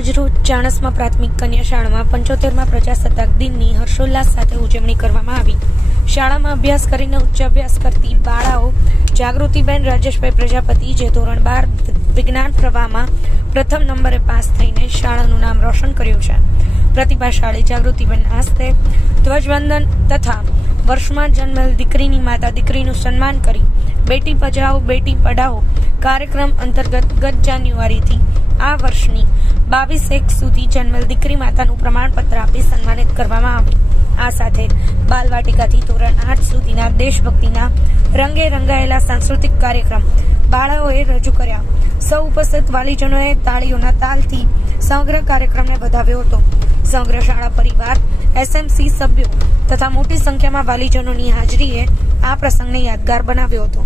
આજરોજ ચાણસ્મા પ્રાથમિક કન્યા શાળામાં 75મા પ્રજાસત્તાક દિનની હર્ષોલ્લાસ સાથે ઉજવણી કરવામાં આવી। શાળામાં અભ્યાસ કરીને ઉચ્ચ અભ્યાસ કરતી બાળાઓ જાગૃતિબેન રાજેશભાઈ પ્રજાપતિ, જે ધોરણ 12 વિજ્ઞાન પ્રવાહમાં પ્રથમ નંબરે પાસ થઈને શાળાનું નામ રોશન કર્યું છે। પ્રતિભાશાળી જાગૃતિબેનના હસ્તે ધ્વજવંદન તથા વર્ષમાં જન્મેલ દીકરીની માતા દીકરીનું સન્માન કરી બેટી બચાવો બેટી પઢાઓ કાર્યક્રમ અંતર્ગત ગત જાન્યુઆરીથી આ વર્ષની 22/1 સુધી જન્મેલ દીકરી માતાનું પ્રમાણપત્ર આપી સન્માનિત કરવામાં આવ્યું। આ સાથે બાલવાટિકાથી ધોરણ 8 સુધીના દેશભક્તિના રંગે રંગાયેલા સાંસ્કૃતિક કાર્યક્રમ બાળાઓએ રજૂ કર્યા। સૌ ઉપસ્થિત વાલીજનોએ તાળીઓના તાલથી સમગ્ર કાર્યક્રમને વધાવ્યો હતો। સમગ્ર શાળા પરિવાર, એસએમસી સભ્યો તથા મોટી સંખ્યામાં વાલીજનોની હાજરીએ આ પ્રસંગને યાદગાર બનાવ્યો હતો।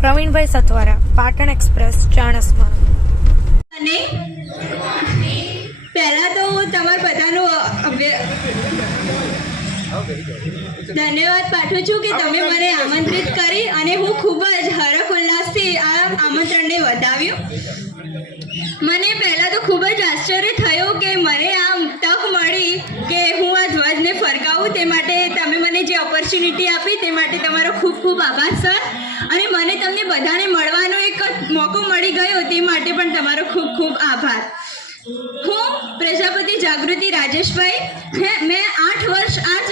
પ્રવીણભાઈ સથવારા, પાટણ એક્સપ્રેસ, ચાણસ્મા। અને પહેલા તો હું તમારા બધાનો ધન્યવાદ પાઠવું છું કે તમે મને આમંત્રિત કરી અને હું ખૂબ જ હરખ ઉલ્લાસથી આ આમંત્રણને વધાવ્યું। મને પહેલા તો ખૂબ જ આશ્ચર્ય થયું કે મને આ તક મળી કે હું આ ધ્વજને ફરકાવું, તે માટે તમે મને જે ઓપોર્ચ્યુનિટી આપી તે માટે તમારો ખૂબ ખૂબ આભાર સર। અને મને તમને બધાને મળવાનો એક મોકો મળી ગયો તે માટે પણ તમારો ખૂબ ખૂબ આભાર। હું પ્રજાપતિ જાગૃતિ રાજેશભાઈ, મેં 8 વર્ષ આજ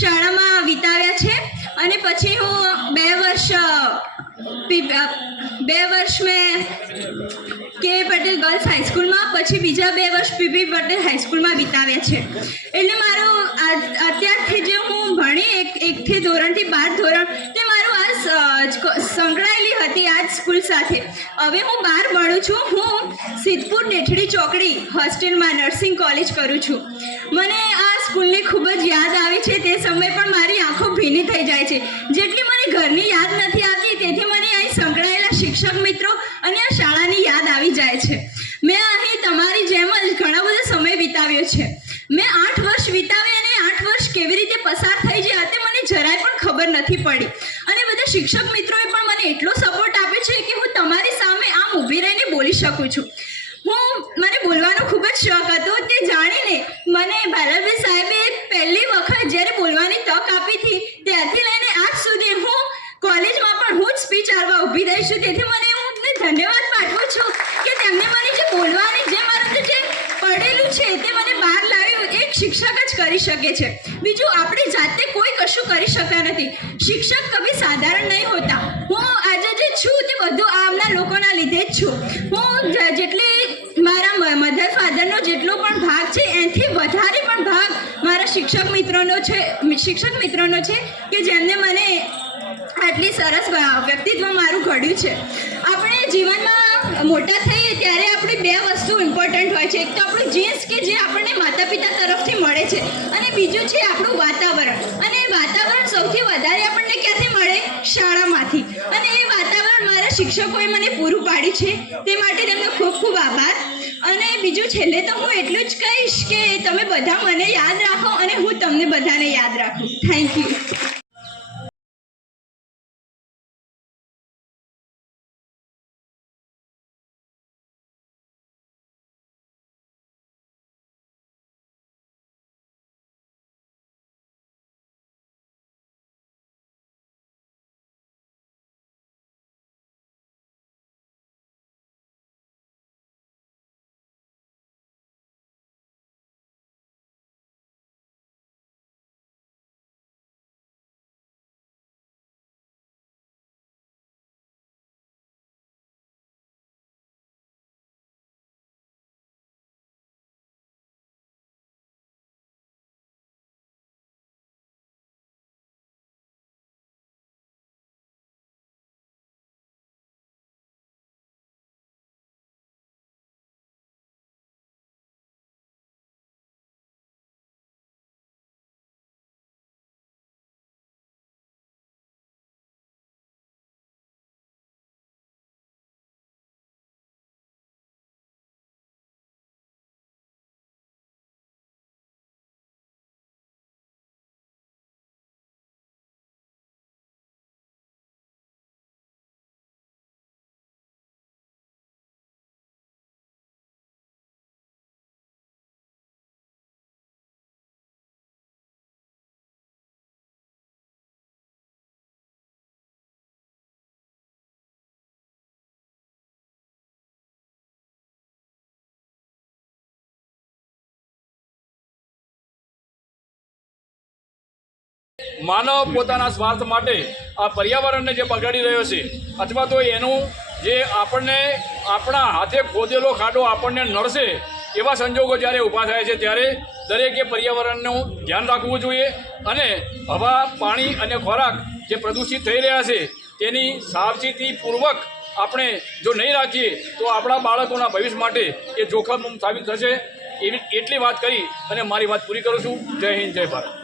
શાળામાં વિતાવ્યા છે અને પછી હું 2 વર્ષ મેં કે પટેલ ગર્લ્સ હાઈસ્કૂલમાં, પછી બીજા 2 વર્ષ પીપી પટેલ હાઈસ્કૂલમાં વિતાવ્યા છે। એટલે મારું અત્યારથી જે હું ભણી 1 થી ધોરણથી 12 ધોરણ તે મારું આ સંકળાયેલી હતી આ સ્કૂલ સાથે। હવે હું 12 ભણું છું। હું સિદ્ધપુર નેઠડી ચોકડી હોસ્ટેલમાં નર્સિંગ કોલેજ કરું છું। મને આ સ્કૂલની ખૂબ જ યાદ આવે છે। તે સમય પણ મારી આંખો ભીની થઈ જાય છે। જેટલી મને ઘરની યાદ નથી આવતી તેથી મને અહીં સંકળાયેલા શિક્ષક મિત્રો અને આ શાળાની યાદ આવી જાય છે। મેં અહીં તમારી જેમ જ ઘણો બધો સમય વિતાવ્યો છે। મેં 8 વર્ષ વિતાવ્યા અને 8 વર્ષ કેવી રીતે પસાર થઈ ગયા તે મને જરાય પણ ખબર નથી પડી। અને બધા શિક્ષક મિત્રોએ પણ મને એટલો સપોર્ટ આપ્યો છે કે હું તમારી સામે આમ ઊભી રહીને બોલી શકું છું। મને બોલવાનો ખૂબ જ શોખ હતો। તે જાણીને મને ભાલાભાઈ સાહેબે પહેલી વખત જ્યારે બોલવાની તક આપી હતી ત્યારથી લઈને આજ સુધી હું કોલેજમાં પણ હું જ સ્પીચ આપવા ઊભી રહી છું। તેથી મને હું ધન્યવાદ પાઠવું છું કે તેમને મને જે બોલવાની જે મારું જે પડેલું છે તે મને બહાર લાવ્યું એક શિક્ષક જ કરી શકે છે। બીજું આપણી જાતે કોઈ કશું કરી શકતા નથી। શિક્ષક કભી સાધારણ નહીં હોતા। હું આજે જે છું તે બધું આમના લોકોના લીધે જ છું। હું જેટલી મારા મધર ફાધરનો જેટલો પણ ભાગ છે એનાથી વધારે પણ ભાગ મારા શિક્ષક મિત્રોનો છે કે જેમને મને આટલી સરસ વ્યક્તિત્વ મારું ઘડ્યું છે। આપણે જીવનમાં મોટા થઈએ ત્યારે આપણી 2 વસ્તુ ઇમ્પોર્ટન્ટ હોય છે। એક તો આપણું જીન્સ કે જે આપણને માતા પિતા તરફથી મળે છે અને બીજું છે આપણું વાતાવરણ। અને વાતાવરણ સૌથી વધારે આપણને ક્યાંથી મળે? શાળામાંથી। અને એ વાતાવરણ મારા શિક્ષકોએ મને પૂરું પાડ્યું છે તે માટે તેમનો ખૂબ ખૂબ આભાર। અને બીજું છેલ્લે તો હું એટલું જ કહીશ કે તમે બધા મને યાદ રાખો અને હું તમને બધાને યાદ રાખું। Thank you. માનવ પોતાના સ્વાર્થ માટે આ પર્યાવરણને જે બગાડી રહ્યો છે અથવા તો એનું જે આપણને આપણા હાથે ખોદેલો ખાડો આપણને નડશે એવા સંજોગો જ્યારે ઊભા થાય છે ત્યારે દરેકે પર્યાવરણનું ધ્યાન રાખવું જોઈએ અને હવા પાણી અને ખોરાક જે પ્રદૂષિત થઈ રહ્યા છે તેની સાવચેતીપૂર્વક આપણે જો નહીં રાખીએ તો આપણા બાળકોના ભવિષ્ય માટે એ જોખમ સાબિત થશે એટલી વાત કરી અને મારી વાત પૂરી કરું છું. જય હિન્દ, જય ભારત.